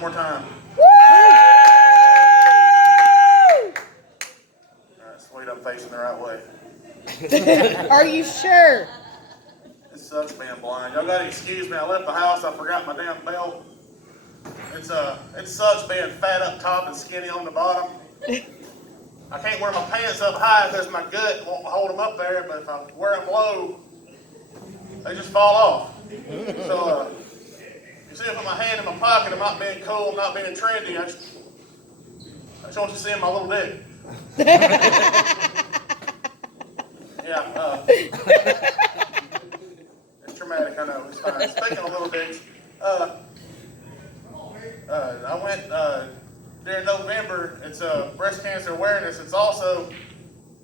one more time. Woo! All right, sweet, I'm facing the right way. Are you sure? It sucks being blind. Y'all gotta excuse me. I left the house. I forgot my damn belt. It sucks being fat up top and skinny on the bottom. I can't wear my pants up high because my gut won't hold them up there. But if I wear them low, they just fall off. So you see, I put my hand in my pocket. I'm not being cool. I'm not being trendy. I just want you to see my little dick. Yeah. It's traumatic, I know. It's fine. Speaking of little dicks, I went during November. It's breast cancer awareness. It's also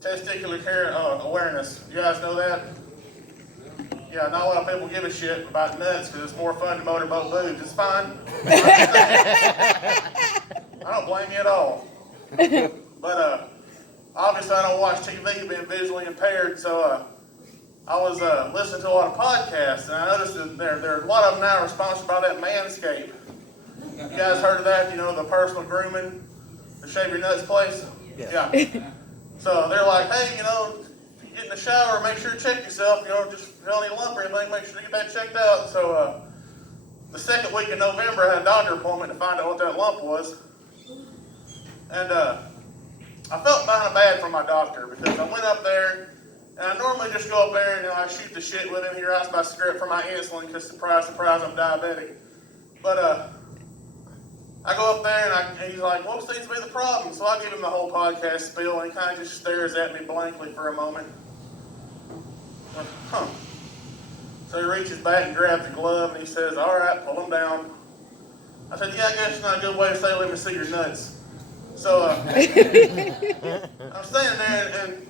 testicular care awareness. You guys know that? Yeah, not a lot of people give a shit about nuts because it's more fun to motorboat boobs. It's fine. I don't blame you at all. But obviously I don't watch TV being visually impaired, so I was listening to a lot of podcasts, and I noticed that there are a lot of them now are sponsored by that Manscaped. You guys heard of that? You know, the personal grooming, the shave your nuts place? Yeah. So they're like, hey, you know, if you get in the shower, make sure to check yourself. You know, just if you don't need a lump or anything, make sure to get that checked out. So the second week in November, I had a doctor appointment to find out what that lump was. And I felt kind of bad for my doctor because I went up there, and I normally just go up there and I shoot the shit with him. He writes my script for my insulin because, surprise, surprise, I'm diabetic. But I go up there and he's like, what seems to be the problem? So I give him the whole podcast spiel, and he kind of just stares at me blankly for a moment. Huh. So he reaches back and grabs the glove, and he says, all right, pull them down. I said, yeah, I guess it's not a good way to say, let me see your nuts. So I'm standing there, and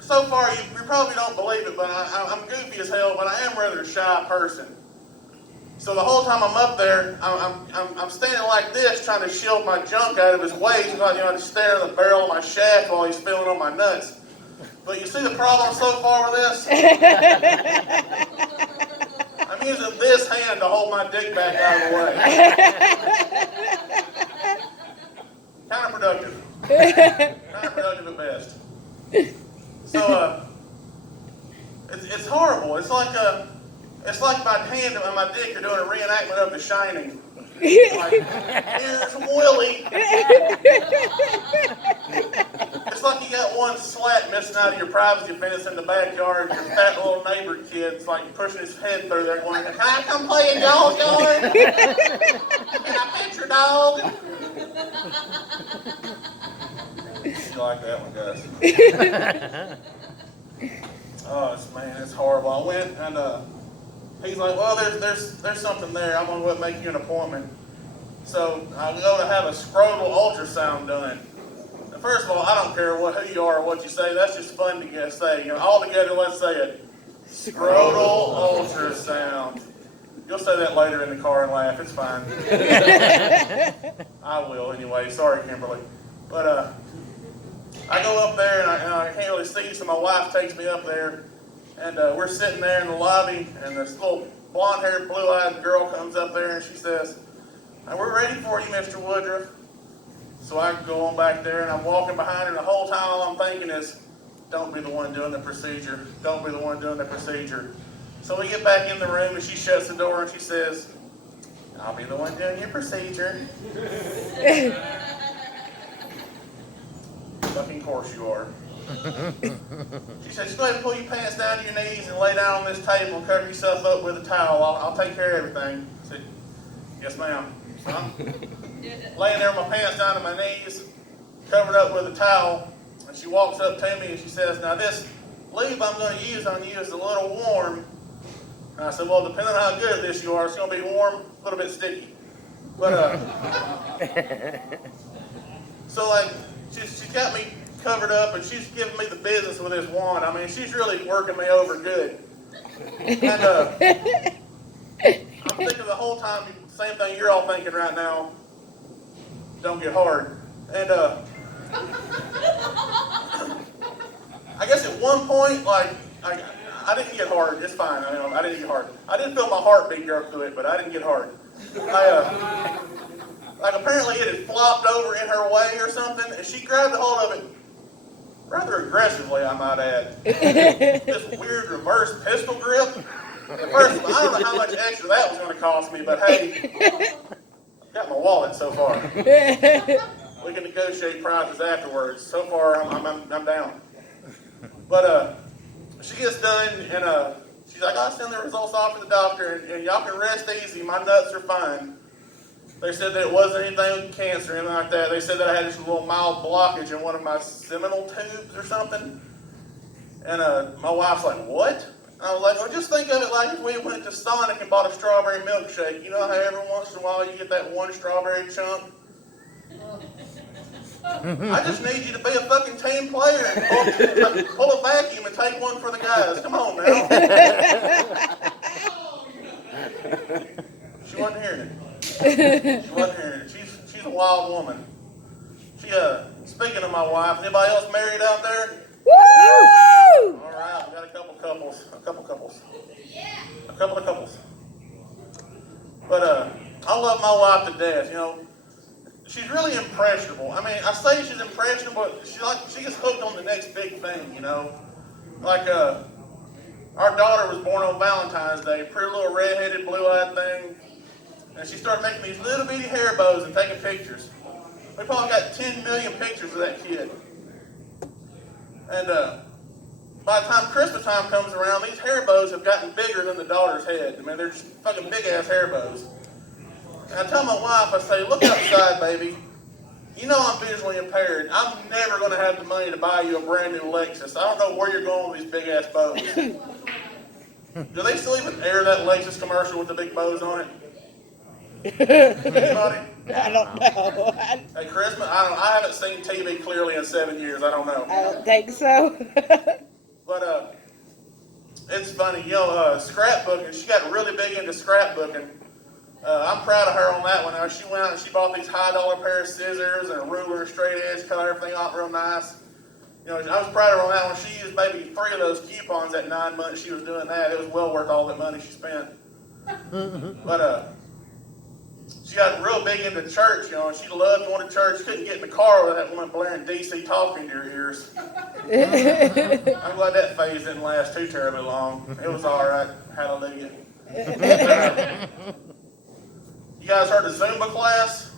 so far you probably don't believe it, but I'm goofy as hell, but I am rather a shy person. So the whole time I'm up there, I'm standing like this, trying to shield my junk out of his way. So I just stare at the barrel of my shaft while he's feeling on my nuts. But you see the problem so far with this? I'm using this hand to hold my dick back out of the way. Counterproductive. Counterproductive at best. So it's horrible. It's like my hand and my dick are doing a reenactment of The Shining. Like, here's Willie. It's like you got one slat missing out of your privacy fence in the backyard. Your fat little neighbor kid's like pushing his head through there, going, "Can I come play in y'all's yard? Can I pet your dog?" You like that one, guys? Oh, it's horrible. I went and he's like, well, there's something there. I'm gonna make you an appointment. So I go to have a scrotal ultrasound done. And first of all, I don't care who you are or what you say. That's just fun to say. You know, all together, let's say it. Scrotal ultrasound. You'll say that later in the car and laugh. It's fine. I will anyway. Sorry, Kimberly. But I go up there and I can't really see, so my wife takes me up there. And we're sitting there in the lobby, and this little blonde-haired, blue-eyed girl comes up there, and she says, "And we're ready for you, Mr. Woodruff." So I go on back there, and I'm walking behind her, and the whole time all I'm thinking is, don't be the one doing the procedure. Don't be the one doing the procedure. So we get back in the room, and she shuts the door, and she says, "I'll be the one doing your procedure." Fucking course you are. She said, just go ahead and pull your pants down to your knees and lay down on this table and cover yourself up with a towel. I'll take care of everything. I said, yes, ma'am. So I'm laying there with my pants down to my knees, covered up with a towel, and she walks up to me and she says, now this lube I'm going to use on you is a little warm. And I said, well, depending on how good at this you are, it's going to be warm, a little bit sticky. But, so like, she's got me covered up, and she's giving me the business with this wand. I mean, she's really working me over good. And I'm thinking the whole time, same thing you're all thinking right now, don't get hard. And I guess at one point, like, I didn't get hard. It's fine. I didn't get hard. I didn't feel my heartbeat go through it, but I didn't get hard. like apparently it had flopped over in her way or something, and she grabbed a hold of it rather aggressively, I might add. This weird reverse pistol grip. And first of all, I don't know how much extra that was going to cost me, but hey, got my wallet so far. We can negotiate prices afterwards. So far, I'm down. But she gets done, and she's like, I'll send the results off to the doctor, and y'all can rest easy. My nuts are fine. They said that it wasn't anything with cancer or anything like that. They said that I had just a little mild blockage in one of my seminal tubes or something. And my wife's like, what? And I was like, well, just think of it like if we went to Sonic and bought a strawberry milkshake. You know how every once in a while you get that one strawberry chunk? I just need you to be a fucking team player and pull a vacuum and take one for the guys. Come on now. She wasn't hearing it. She wasn't hearing it. She's a wild woman. Speaking of my wife, anybody else married out there? Woo! All right, we got a couple of couples. But I love my wife to death. You know, she's really impressionable. I mean, I say she's impressionable, but she gets hooked on the next big thing. You know, like our daughter was born on Valentine's Day, pretty little red-headed, blue-eyed thing. And she started making these little bitty hair bows and taking pictures. We probably got 10 million pictures of that kid. And by the time Christmas time comes around, these hair bows have gotten bigger than the daughter's head. I mean, they're just fucking big-ass hair bows. And I tell my wife, I say, look outside, baby. You know I'm visually impaired. I'm never going to have the money to buy you a brand new Lexus. I don't know where you're going with these big-ass bows. Do they still even air that Lexus commercial with the big bows on it? Anybody? I don't know. Hey, Christmas, I haven't seen TV clearly in 7 years. I don't know. I don't think so. But it's funny, you know, scrapbooking. She got really big into scrapbooking. I'm proud of her on that one. She went out and she bought these high-dollar pair of scissors and a ruler, straight edge, cut everything out real nice. You know, I was proud of her on that one. She used maybe 3 of those coupons at 9 months. She was doing that. It was well worth all that money she spent. But she got real big into church, you know, and she loved going to church. Couldn't get in the car with that woman blaring DC talk into her ears. I'm glad that phase didn't last too terribly long. It was all right. Hallelujah. You guys heard of Zumba class?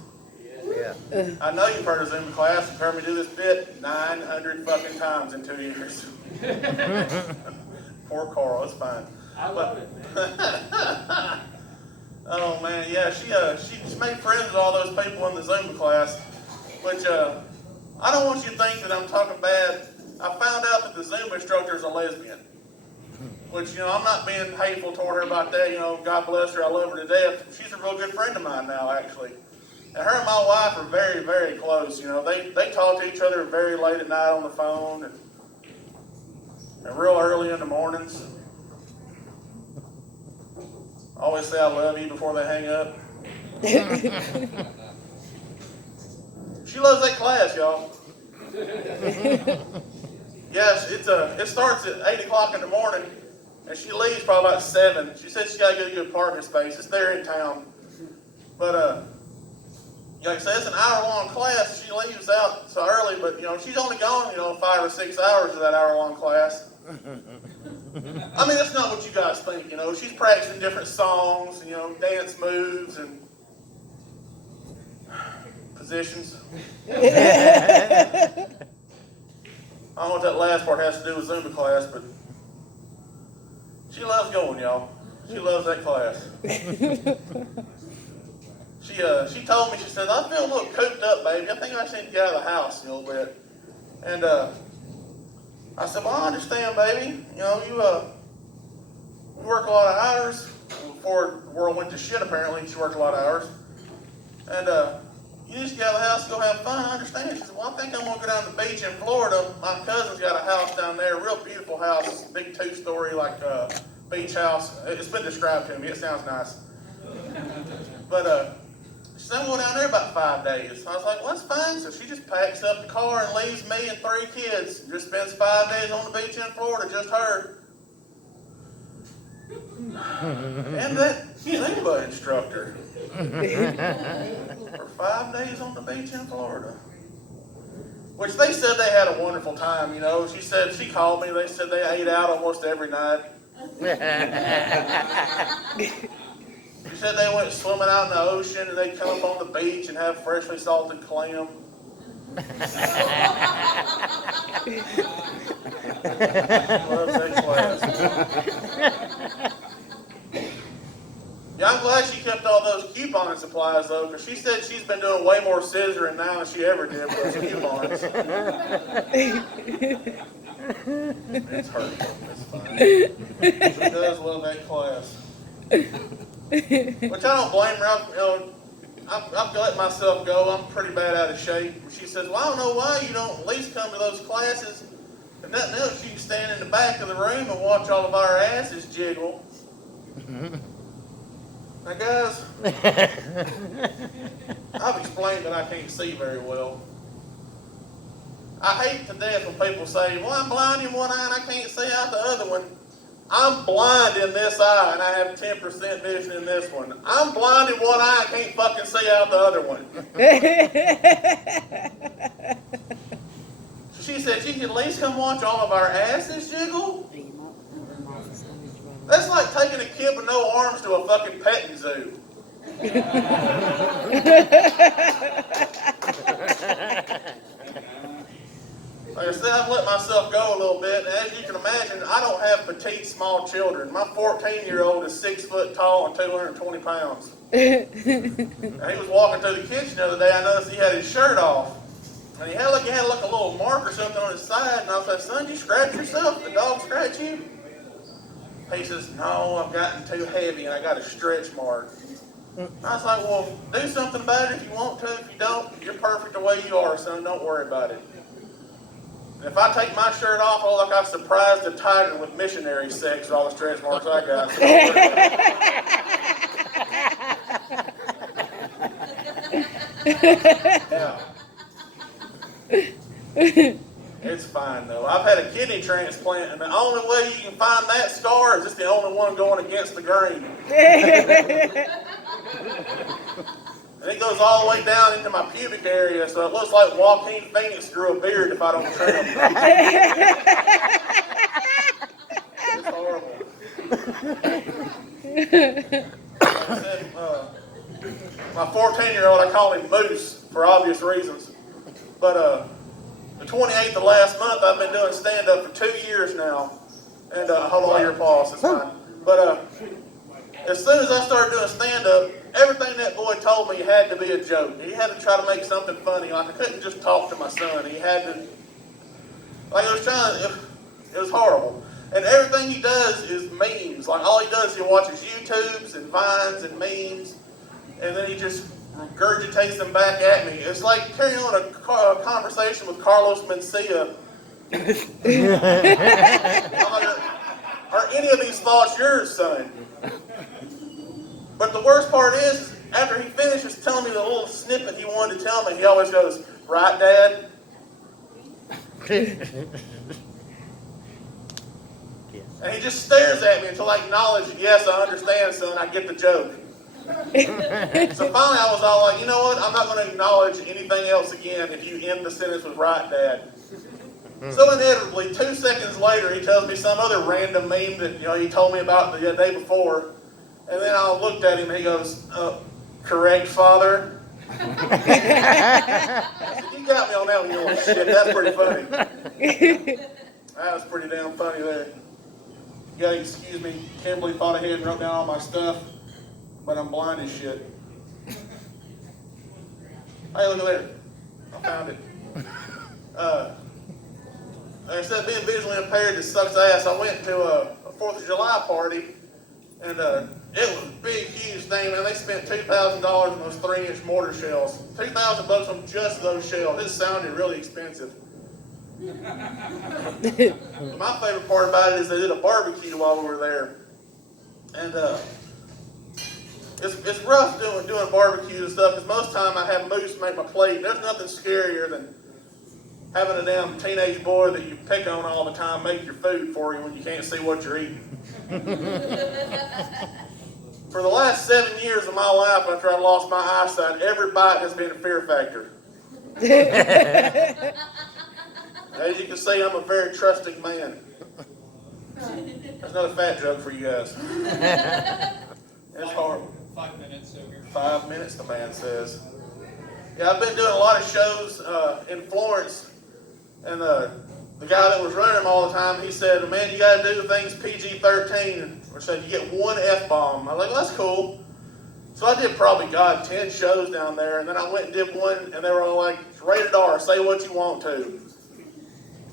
Yeah. I know you've heard of Zumba class. You've heard me do this bit 900 fucking times in 2 years. Poor Carl, it's fine. I love it, man. Oh man, yeah, she made friends with all those people in the Zumba class, which I don't want you to think that I'm talking bad. I found out that the Zumba instructor is a lesbian, which, you know, I'm not being hateful toward her about that. You know, God bless her, I love her to death. She's a real good friend of mine now, actually. And her and my wife are very, very close. You know, they talk to each other very late at night on the phone and real early in the mornings. Always say I love you before they hang up. She loves that class, y'all. Yes, it starts at 8 o'clock in the morning, and she leaves probably about 7. She said she's got to get a good parking space. It's there in town. But, like I said, it's an hour-long class. She leaves out so early, but, you know, she's only gone, 5 or 6 hours of that hour-long class. I mean, that's not what you guys think, She's practicing different songs, dance moves and positions. I don't know what that last part has to do with Zumba class, but she loves going, y'all. She loves that class. She told me, she said, I feel a little cooped up, baby. I think I just need to get out of the house a little bit. And I said, well, I understand, baby. You work a lot of hours. Before the world went to shit, apparently, she worked a lot of hours. And you just get out of the house, go have fun. I understand. She said, well, I think I'm going to go down to the beach in Florida. My cousin's got a house down there, a real beautiful house, big 2-story, beach house. It's been described to me. It sounds nice. But she said, I'm going down there about 5 days. I was like, well, that's fine. So she just packs up the car and leaves me and 3 kids. Just spends 5 days on the beach in Florida, just her. And that Zumba instructor. For 5 days on the beach in Florida. Which they said they had a wonderful time, you know. She called me, they said they ate out almost every night. She said they went swimming out in the ocean and they'd come up on the beach and have freshly salted clam. Loves that class. Yeah, I'm glad she kept all those coupon supplies though, because she said she's been doing way more scissoring now than she ever did with those coupons. It's hurtful. It's fine. She does love that class. Which I don't blame her. I've let myself go. I'm pretty bad out of shape. She says, well, I don't know why you don't at least come to those classes. If nothing else, you can stand in the back of the room and watch all of our asses jiggle. Now, guys, I've explained that I can't see very well. I hate to death when people say, well, I'm blind in one eye and I can't see out the other one. I'm blind in this eye and I have 10% vision in this one. I'm blind in one eye and can't fucking see out the other one. So she said, you can at least come watch all of our asses jiggle? That's like taking a kid with no arms to a fucking petting zoo. Like I said, I've let myself go a little bit, and as you can imagine, I don't have petite, small children. My 14-year-old is 6 foot tall and 220 pounds. And he was walking through the kitchen the other day, I noticed he had his shirt off. And he had like a little mark or something on his side, and I said, son, did you scratch yourself? Did the dog scratch you? He says, no, I've gotten too heavy and I got a stretch mark. I was like, well, do something about it if you want to. If you don't, you're perfect the way you are, son. Don't worry about it. And if I take my shirt off, I look like I surprised a tiger with missionary sex with all the stretch marks I got. So don't worry about it. Yeah. It's fine though. I've had a kidney transplant, and the only way you can find that scar is just the only one going against the grain. And it goes all the way down into my pubic area, so it looks like Joaquin Phoenix grew a beard if I don't trim him. It's horrible. Like I said, my 14-year-old, I call him Moose for obvious reasons. But the 28th of last month, I've been doing stand-up for 2 years now. And hold on, your pause, it's fine. But as soon as I started doing stand-up, everything that boy told me had to be a joke. He had to try to make something funny. Like I couldn't just talk to my son. He had to, like I was trying to, it was horrible. And everything he does is memes. Like all he does is he watches YouTubes and Vines and memes. And then he just regurgitates them back at me. It's like carrying on a conversation with Carlos Mencia. Are any of these thoughts yours, son? But the worst part is, after he finishes telling me the little snippet he wanted to tell me, he always goes, right, Dad? And he just stares at me until I acknowledge, yes, I understand, son, I get the joke. So finally I was all like, you know what, I'm not going to acknowledge anything else again if you end the sentence with right, Dad. So inevitably, 2 seconds later, he tells me some other random meme that he told me about the day before. And then I looked at him and he goes, correct, Father? I said, you got me on that one, you little shit. That's pretty funny. That was pretty damn funny there. You gotta excuse me, Kimberly thought ahead and wrote down all my stuff, but I'm blind as shit. Hey, look at there. I found it. Like I said, being visually impaired just sucks ass. I went to a 4th of July party, and it was a big, huge thing, man. They spent $2,000 on those 3-inch mortar shells. $2,000 on just those shells. It sounded really expensive. But my favorite part about it is they did a barbecue while we were there. And it's rough doing barbecues and stuff, because most of the time I have Moose make my plate. There's nothing scarier than having a damn teenage boy that you pick on all the time make your food for you when you can't see what you're eating. For For the last 7 years of my life, after I lost my eyesight, every bite has been a fear factor. As you can see, I'm a very trusting man. That's another fat joke for you guys. It's horrible. 5 minutes over. 5 minutes, the man says. Yeah, I've been doing a lot of shows in Florence, and the guy that was running them all the time, he said, man, you got to do things PG-13, or said you get one F-bomb. I was like, well, that's cool. So I did probably, 10 shows down there, and then I went and did one, and they were all like, it's rated R, say what you want to.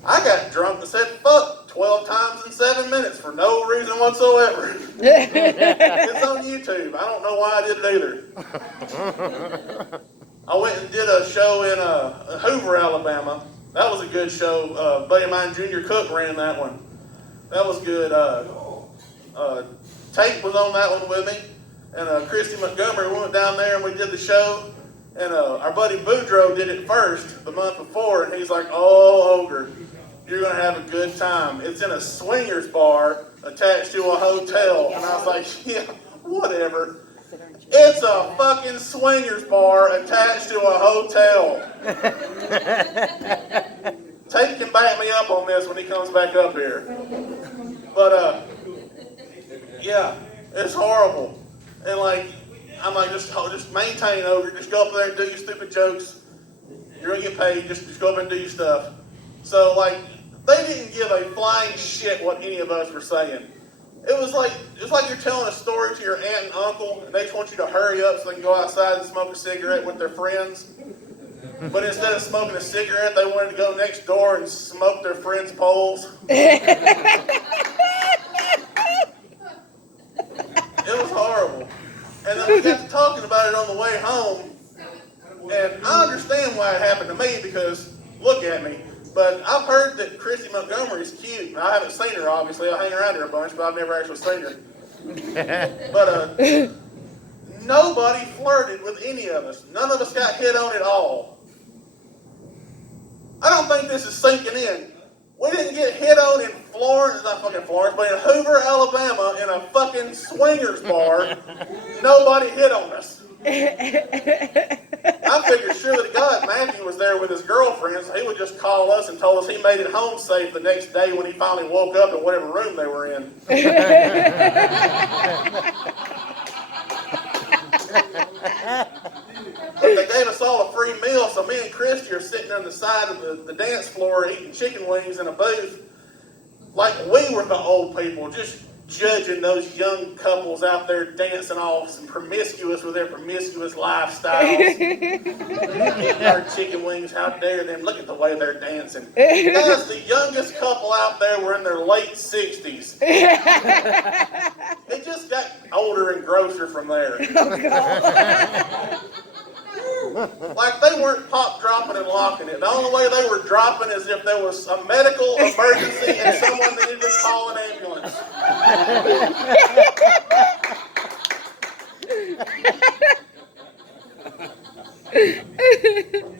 I got drunk and said, fuck, 12 times in 7 minutes for no reason whatsoever. It's on YouTube. I don't know why I did it either. I went and did a show in Hoover, Alabama. That was a good show. A buddy of mine, Junior Cook, ran that one. That was good. Tate was on that one with me. And Christy Montgomery went down there and we did the show. And our buddy Boudreaux did it first the month before. And he's like, oh, Ogre, you're going to have a good time. It's in a swingers bar attached to a hotel. And I was like, yeah, whatever. It's a fucking swingers bar attached to a hotel. Tate can back me up on this when he comes back up here. But, yeah, it's horrible. And, like, I'm like, just maintain, Ogre. Just go up there and do your stupid jokes. You're going to get paid. Just go up and do your stuff. So, like, they didn't give a flying shit what any of us were saying. It was like you're telling a story to your aunt and uncle, and they just want you to hurry up so they can go outside and smoke a cigarette with their friends. But instead of smoking a cigarette, they wanted to go next door and smoke their friends' poles. It was horrible. And then we got to talking about it on the way home, and I understand why it happened to me because, look at me. But I've heard that Christy Montgomery's cute. I haven't seen her, obviously. I hang around her a bunch, but I've never actually seen her. But nobody flirted with any of us. None of us got hit on at all. I don't think this is sinking in. We didn't get hit on in Florence, not fucking Florence, but in Hoover, Alabama, in a fucking swingers bar. Nobody hit on us. I figured surely to God Matthew was there with his girlfriend, so he would just call us and told us he made it home safe the next day when he finally woke up in whatever room they were in. But they gave us all a free meal, so me and Christy are sitting on the side of the dance floor eating chicken wings in a booth like we were the old people, just judging those young couples out there dancing off and promiscuous with their promiscuous lifestyles. Eating our chicken wings, how dare them, look at the way they're dancing. Guys, the youngest couple out there were in their late 60s. They just got older and grosser from there. Oh, God. Like they weren't pop dropping and locking it. The only way they were dropping is if there was a medical emergency and someone needed to call an ambulance.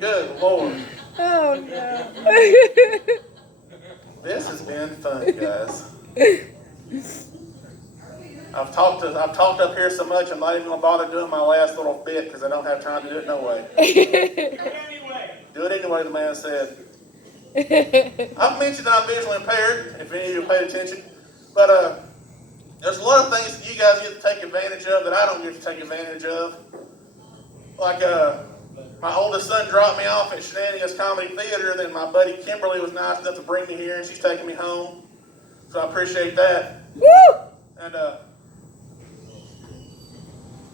Good Lord. Oh, no. This has been fun, guys. I've talked up here so much, I'm not even going to bother doing my last little bit because I don't have time to do it no way. Do it anyway, the man said. I've mentioned that I'm visually impaired, if any of you paid attention. But there's a lot of things that you guys get to take advantage of that I don't get to take advantage of. Like my oldest son dropped me off at Shenanigans Comedy Theater, then my buddy Kimberly was nice enough to bring me here, and she's taking me home. So I appreciate that. Woo! And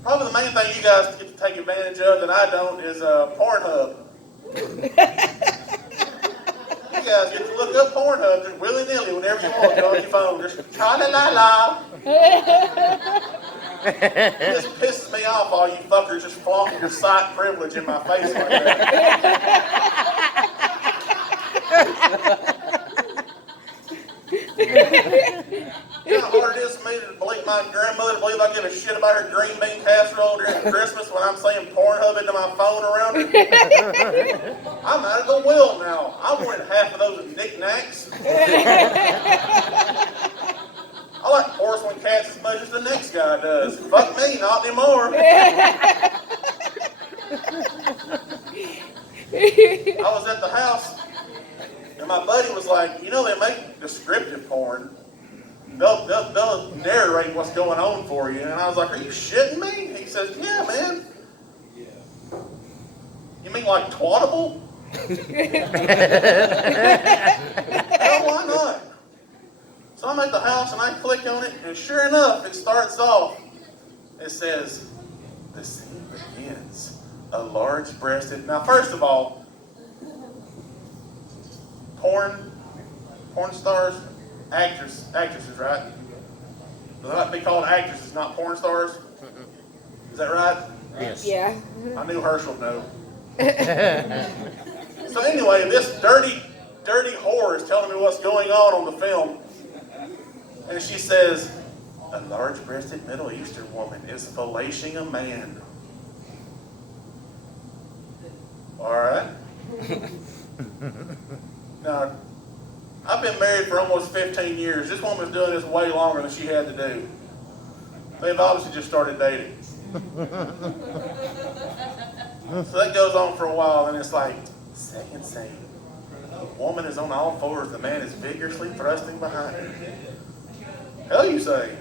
probably the main thing you guys get to take advantage of that I don't is Pornhub. You guys get to look up Pornhub just willy-nilly whenever you want. Go on your phone, just tra-la-la-la. It just pisses me off, all you fuckers just flaunting your site privilege in my face like that. You know how hard it is for me to believe my grandmother to believe I give a shit about her green bean casserole during Christmas when I'm saying Pornhub into my phone around her? I'm out of the will now. I wanted half of those knickknacks. I like porcelain cats as much as the next guy does. Fuck me, not anymore. I was at the house, and my buddy was like, you know, they make descriptive porn. They'll narrate what's going on for you. And I was like, are you shitting me? He says, yeah, man. You mean like twattable? Hell, why not? So I'm at the house and I click on it, and sure enough, it starts off. It says, the scene begins. A large-breasted. Now, first of all, porn stars, actresses, right? They like to be called actresses, not porn stars. Is that right? Yes. Yeah. I knew Herschel knew. So anyway, this dirty whore is telling me what's going on the film. And she says, a large-breasted Middle Eastern woman is fellatiing a man. All right. Now, I've been married for almost 15 years. This woman's doing this way longer than she had to do. They've obviously just started dating. So that goes on for a while, and it's like, second scene. The woman is on all fours. The man is vigorously thrusting behind her. Hell, you say?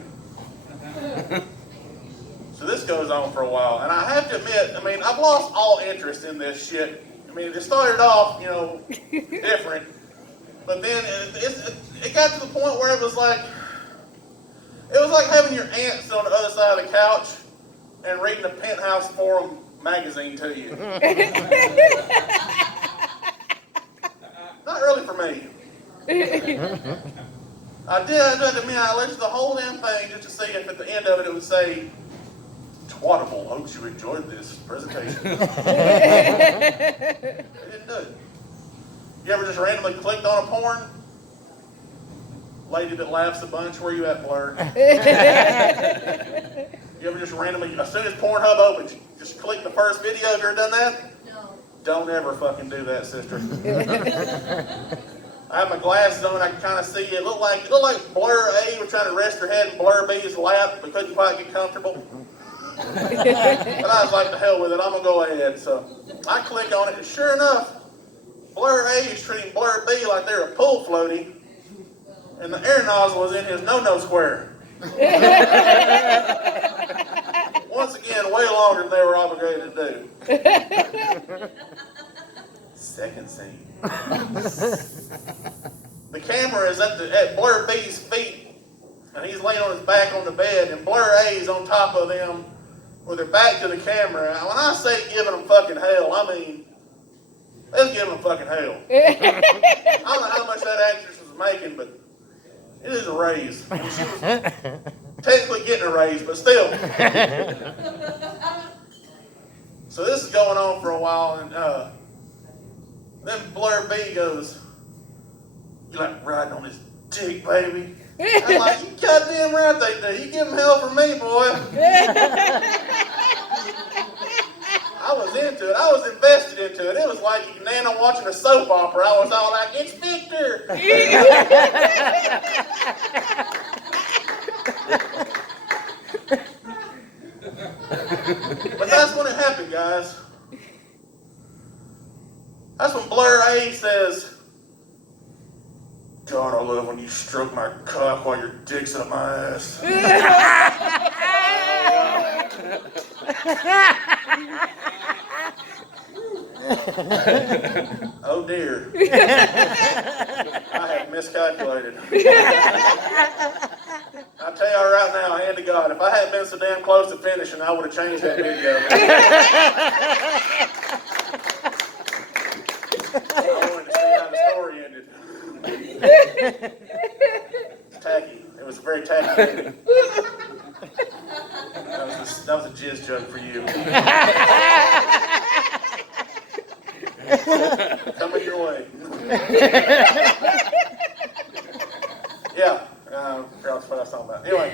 So this goes on for a while, and I have to admit, I mean, I've lost all interest in this shit. I mean, it started off, you know, different, but then it got to the point where it was like having your aunts on the other side of the couch and reading a Penthouse Forum magazine to you. Not really for me. I listened to the whole damn thing just to see if at the end of it would say, Twattable, hopes you enjoyed this presentation. It didn't do it. You ever just randomly clicked on a porn? Lady that laughs a bunch, where you at, Blur? You ever just randomly, as soon as Pornhub opens, you just click the first video? Have you ever done that? No. Don't ever fucking do that, sister. I have my glasses on, I can kind of see it. It looked like Blur A was trying to rest her head in Blur B's lap, but couldn't quite get comfortable. But I was like, the hell with it, I'm going to go ahead. So I click on it, and sure enough, Blur A is treating Blur B like they're a pool floaty, and the air nozzle is in his no-no square. Once again, way longer than they were obligated to do. Second scene. The camera is at Blur B's feet, and he's laying on his back on the bed, and Blur A is on top of them with their back to the camera. And when I say giving them fucking hell, I mean, let's give them fucking hell. I don't know how much that actress was making, but it is a raise. I mean, she was technically getting a raise, but still. So this is going on for a while, and then Blur B goes, you like riding on his dick, baby? I'm like, you goddamn right they do. You give them hell for me, boy. I was into it. I was invested into it. It was like Nana watching a soap opera. I was all like, it's Victor. But that's when it happened, guys. That's when Blur A says, God, I love when you stroke my cock while your dick's up my ass. Oh dear. I have miscalculated. I'll tell y'all right now, hand to God, if I hadn't been so damn close to finishing, I would have changed that video. I wanted to see how the story ended. It's tacky. It was a very tacky ending. That was a jizz joke for you. Coming your way. Yeah. I forgot what I was talking about. Anyway,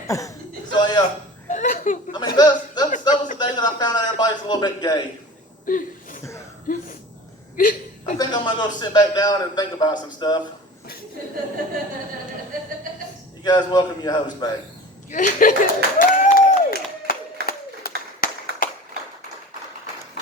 so yeah. I mean, that was the day that I found out everybody's a little bit gay. I think I'm going to go sit back down and think about some stuff. You You guys welcome your host back.